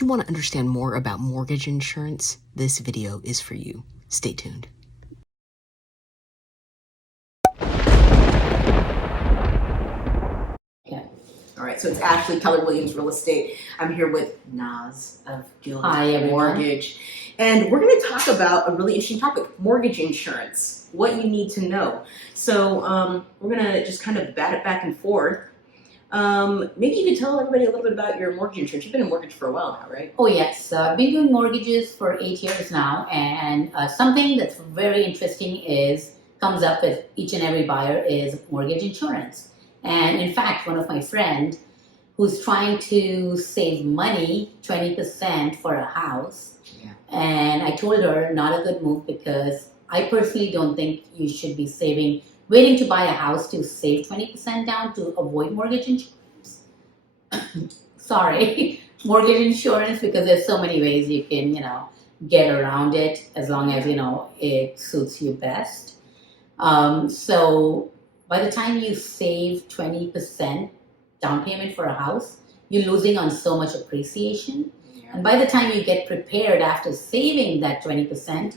If you want to understand more about mortgage insurance, this video is for you. Stay tuned. All right, so it's Ashley Keller Williams Real Estate. I'm here with Naz of Guild Mortgage. And we're going to talk about a really interesting topic, mortgage insurance, what you need to know. So we're going to just kind of bat it back and forth. Maybe you could tell everybody a little bit about your mortgage insurance. You've been in mortgage for a while now, right? Oh, yes. I've been doing mortgages for 8 years now. And something that's very interesting comes up with each and every buyer is mortgage insurance. And in fact, one of my friends who's trying to save money, 20% for a house. Yeah. And I told her not a good move because I personally don't think you should be waiting to buy a house to save 20% down to avoid mortgage insurance. Sorry, mortgage insurance, because there's so many ways you can, get around it as long as, it suits you best. So by the time you save 20% down payment for a house, you're losing on so much appreciation. Yeah. And by the time you get prepared after saving that 20%,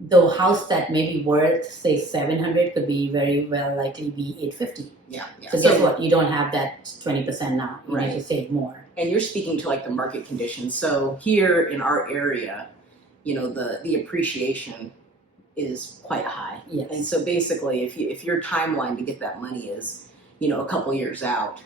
the house that may be worth, say, $700 could be very well likely be $850. Yeah. So guess what? You don't have that 20% now. You need to save more. And you're speaking to like the market conditions. So here in our area, the appreciation is quite high. Yes. And so basically, if your timeline to get that money is, a couple years out,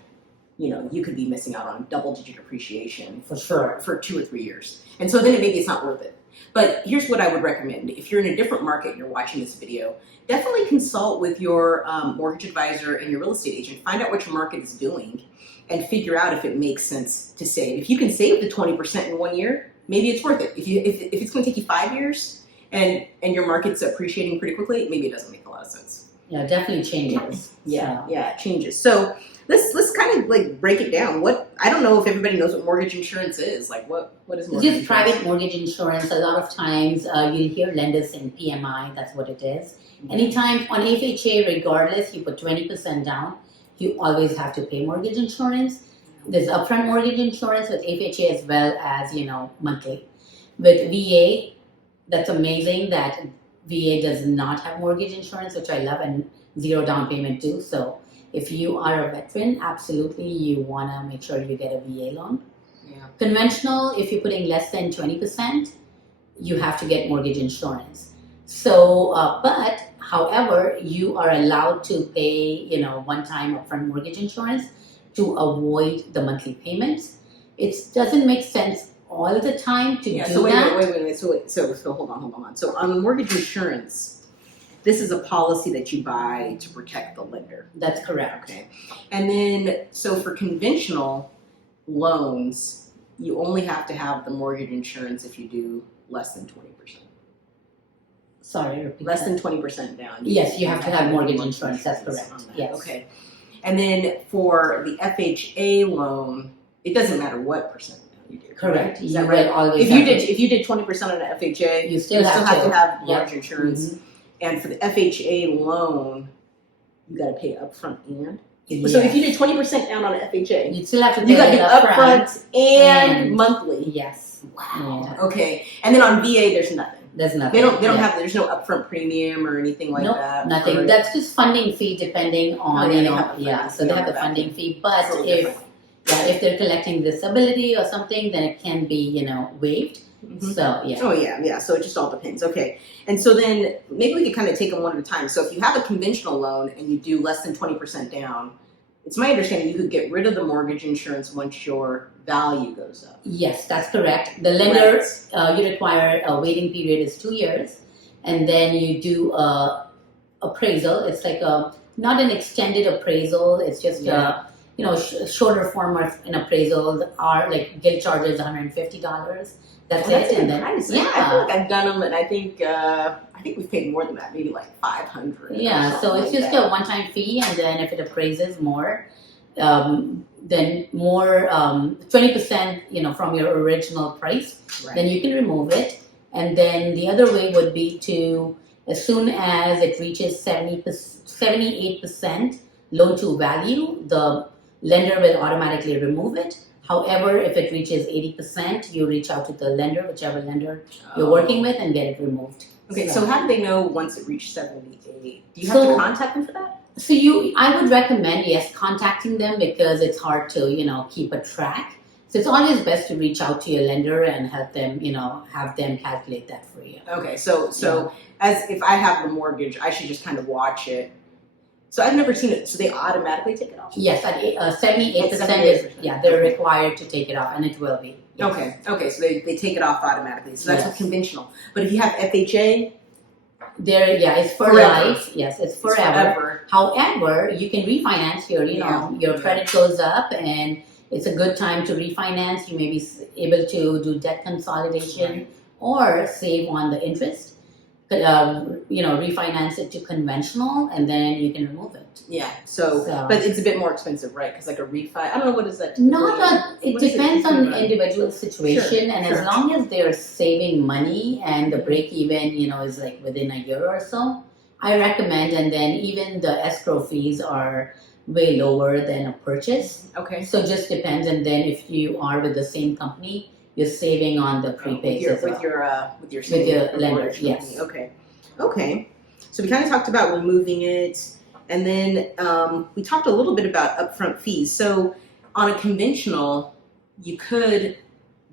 you could be missing out on double-digit appreciation for sure for 2 or 3 years. And so then maybe it's not worth it. But here's what I would recommend. If you're in a different market and you're watching this video, definitely consult with your mortgage advisor and your real estate agent. Find out what your market is doing and figure out if it makes sense to save. If you can save the 20% in 1 year, maybe it's worth it. If it's going to take you 5 years and your market's appreciating pretty quickly, maybe it doesn't make a lot of sense. Yeah, it definitely changes. Yeah, it changes. So let's kind of like break it down. I don't know if everybody knows what mortgage insurance is. Like what is mortgage insurance? Just private mortgage insurance. A lot of times you'll hear lenders saying PMI, that's what it is. Mm-hmm. Anytime on FHA, regardless, you put 20% down, you always have to pay mortgage insurance. There's upfront mortgage insurance with FHA as well as, monthly. With VA, that's amazing that VA does not have mortgage insurance, which I love, and zero down payment too. So if you are a veteran, absolutely you want to make sure you get a VA loan. Yeah. Conventional, if you're putting less than 20%, you have to get mortgage insurance. So, but however, you are allowed to pay, one-time upfront mortgage insurance to avoid the monthly payments. It doesn't make sense all the time to do that. Wait. So hold on. So on mortgage insurance, this is a policy that you buy to protect the lender. That's correct. Okay. And then, so for conventional loans, you only have to have the mortgage insurance if you do less than 20%. Sorry, repeat less that. than 20% down. Yes, you have to have mortgage insurance. That's correct. That. Yes. Okay. And then for the FHA loan, it doesn't matter what percent. Correct. Is that right? If you did 20% on an FHA, you still have to have mortgage insurance. Mm-hmm. And for the FHA loan, you got to pay upfront and. Yes. So if you did 20% down on an FHA, you still have to pay. You got to do upfront and monthly. Yes. Wow. Yeah. Okay. And then on VA, there's nothing. There's nothing. They don't have. There's no upfront premium or anything like that. Nothing. That's just funding fee depending on So they have the funding fee, but if they're collecting disability or something, then it can be, waived. Mm-hmm. So, yeah. Oh, yeah. So it just all depends. Okay. And so then maybe we could kind of take them one at a time. So if you have a conventional loan and you do less than 20% down, it's my understanding you could get rid of the mortgage insurance once your value goes up. Yes, that's correct. The lender, you require a waiting period is 2 years. And then you do appraisal. It's like not an extended appraisal. It's just shorter form of an appraisal. Are like guilt charges $150. That's it. And then I feel like I've done them, and I think we've paid more than that, maybe like $500. Yeah, so it's just a one-time fee, and then if it appraises more, then more 20%, from your original price, then you can remove it. And then the other way would be to, as soon as it reaches 78% loan to value, the lender will automatically remove it. However, if it reaches 80%, you reach out to the lender, whichever lender you're working with, and get it removed. Okay, so how do they know once it reached 78? Do you have to contact them for that? So I would recommend, yes, contacting them because it's hard to, keep a track. So it's always best to reach out to your lender and help them, have them calculate that for you. Okay, so as if I have the mortgage, I should just kind of watch it. So I've never seen it. So they automatically take it off? Yes, at 78%, they're required to take it off, and it will be. Yes. Okay, so they take it off automatically. So that's conventional. But if you have FHA, it's for life. Yes, it's forever. However, you can refinance your credit goes up, and it's a good time to refinance. You may be able to do debt consolidation or save on the interest. Refinance it to conventional, and then you can remove it. Yeah. So but it's a bit more expensive, right? Because like a refi, I don't know what is that. It depends on the individual situation, and as long as they're saving money and the break even, is like within a year or so, I recommend. And then even the escrow fees are way lower than a purchase. Okay. So just depends, and then if you are with the same company, you're saving on the prepaid with your lender. Yes. Okay. So we kind of talked about removing it, and then we talked a little bit about upfront fees. So on a conventional, you could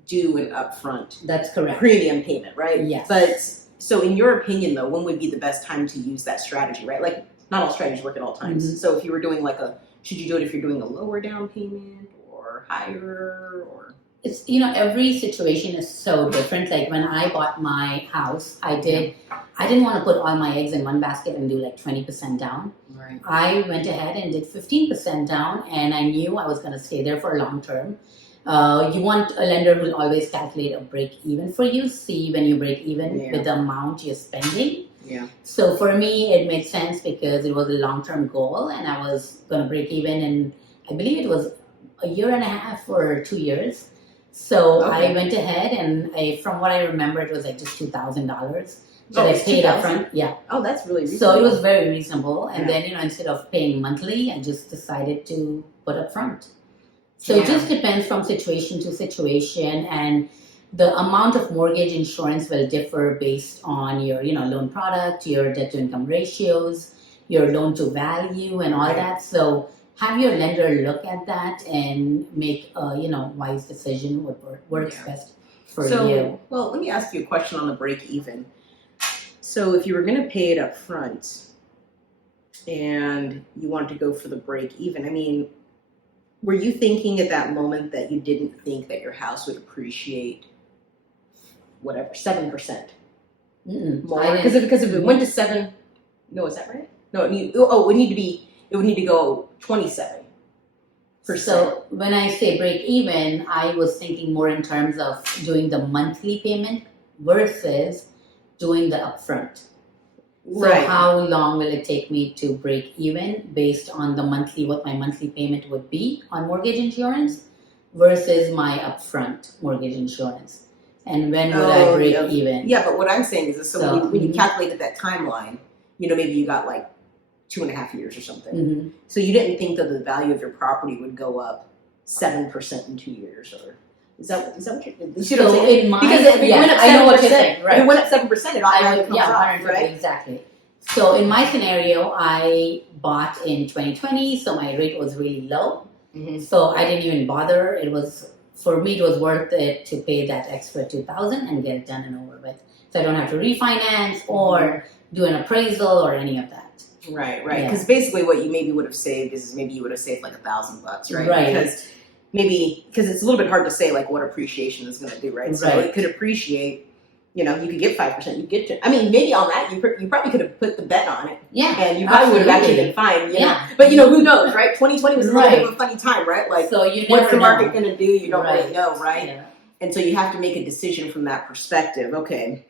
do an upfront. That's correct. Premium payment, right? Yes. But so in your opinion, though, when would be the best time to use that strategy, right? Like not all strategies work at all times. Mm-hmm. So if you were doing should you do it if you're doing a lower down payment or higher or? It's every situation is so different. Like when I bought my house, I didn't want to put all my eggs in one basket and do like 20% down. Right. I went ahead and did 15% down, and I knew I was going to stay there for long term. You want a lender who will always calculate a break even for you, see when you break even with the amount you're spending. Yeah. So for me, it made sense because it was a long term goal, and I was going to break even, and I believe it was a year and a half or 2 years. So I went ahead, and from what I remember, it was like just $2,000 that I paid up front. Yeah. Oh, that's really reasonable. So it was very reasonable. And then, instead of paying monthly, I just decided to put up front. So it just depends from situation to situation, and the amount of mortgage insurance will differ based on your, loan product, your debt to income ratios, your loan to value, and all that. So have your lender look at that and make a wise decision what works best for you. Well, let me ask you a question on the break even. So if you were going to pay it up front and you wanted to go for the break even, I mean, were you thinking at that moment that you didn't think that your house would appreciate 7% more? Because if it went to 7, no, is that right? No, it would need to go 27%. So when I say break even, I was thinking more in terms of doing the monthly payment versus doing the upfront. So how long will it take me to break even based on what my monthly payment would be on mortgage insurance versus my upfront mortgage insurance? And when would I break even? Yeah, but what I'm saying is when you calculated that timeline, maybe you got like 2.5 years or something. Mm-hmm. So you didn't think that the value of your property would go up 7% in 2 years, or is that what you're saying? So in my, because if it went up 7%, I know what you're saying, right? If it went up 7%, it automatically comes off, right? Exactly. So in my scenario, I bought in 2020, so my rate was really low. Mm-hmm. So I didn't even bother. For me, it was worth it to pay that extra $2,000 and get it done and over with. So I don't have to refinance or do an appraisal or any of that. Right. Because basically, what you maybe would have saved is maybe you would have saved like $1,000, right? Right. Because it's a little bit hard to say like what appreciation is going to do, right? So it could appreciate. You could get 5%. You get to. I mean, maybe on that you probably could have put the bet on it. Yeah. And you probably would have actually been fine. Yeah. But who knows, right? 2020 was a little bit of a funny time, right? Like, so you what's the market know. going to do? You don't really know, right? Yeah. And so you have to make a decision from that perspective. Okay.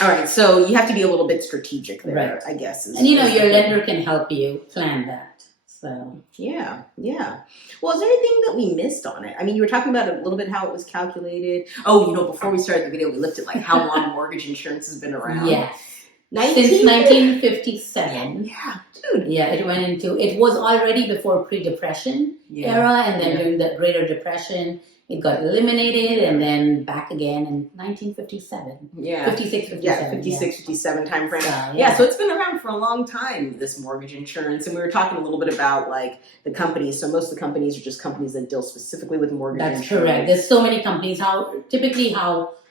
All right, so you have to be a little bit strategic there, I guess. And your lender can help you plan that. So yeah. Well, is there anything that we missed on it? I mean, you were talking about a little bit how it was calculated. Oh, before we started the video, we looked at like how long mortgage insurance has been around. Yes. Since 1957. Yeah, dude. Yeah, it was already before pre-depression era, and then during the Greater Depression, it got eliminated, and then back again in 1957. Yeah. 56, 57. Yeah, 56, 57 time frame. Yeah, so it's been around for a long time, this mortgage insurance. And we were talking a little bit about like the companies. So most of the companies are just companies that deal specifically with mortgage insurance. That's correct. There's so many companies. How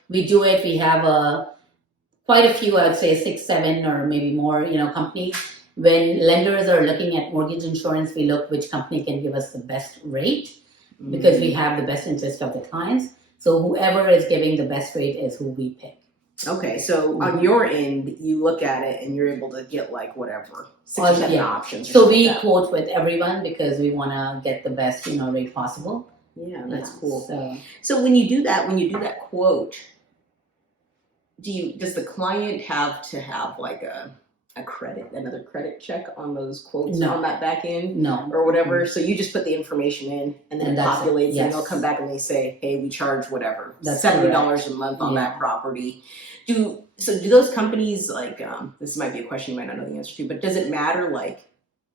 we do it, we have quite a few, I'd say 6, 7 or maybe more, companies. When lenders are looking at mortgage insurance, we look which company can give us the best rate, because we have the best interest of the clients. So whoever is giving the best rate is who we pick. Okay, so on your end, you look at it and you're able to get like whatever, 6 or 7 options. So we quote with everyone because we want to get the best, rate possible. Yeah, that's cool. So when you do that quote, does the client have to have like another credit check on those quotes on that back end? No. Or whatever. So you just put the information in and then it populates and they'll come back and they say, hey, we charge whatever, $70 a month on that property. Do those companies like, this might be a question you might not know the answer to, but does it matter like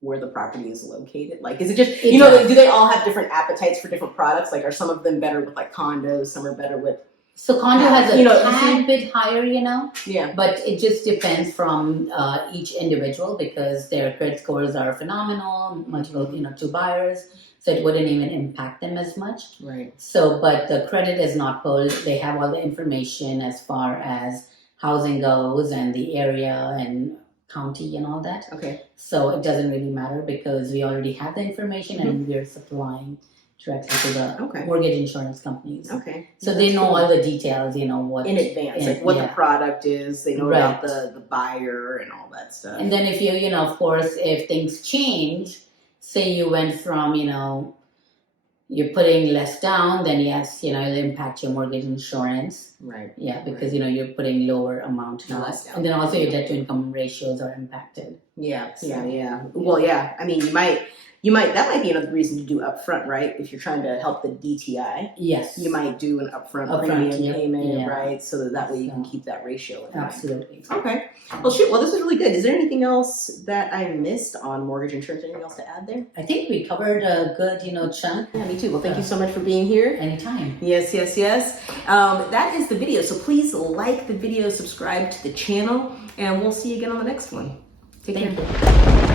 where the property is located? Like, is it just, do they all have different appetites for different products? Like, are some of them better with like condos, some are better with... So condo has a tad bit higher, Yeah. But it just depends from each individual because their credit scores are phenomenal, multiple, 2 buyers. So it wouldn't even impact them as much. Right. So, but the credit is not pulled. They have all the information as far as housing goes and the area and county and all that. Okay. So it doesn't really matter because we already have the information and we're supplying directly to the mortgage insurance companies. Okay. So they know all the details, what... In advance, like what the product is, they know about the buyer and all that stuff. And then if you, of course, if things change, say you went from, you're putting less down, then yes, it'll impact your mortgage insurance. Right. Yeah, because, you're putting lower amount now. And then also your debt to income ratios are impacted. Yeah. Well, yeah. I mean, that might be another reason to do upfront, right? If you're trying to help the DTI. Yes. You might do an upfront premium payment, right? So that way you can keep that ratio in mind. Absolutely. Okay. Well, shoot. Well, this is really good. Is there anything else that I missed on mortgage insurance? Anything else to add there? I think we covered a good, chunk. Yeah, me too. Well, thank you so much for being here. Anytime. Yes. That is the video. So please like the video, subscribe to the channel, and we'll see you again on the next one. Take care.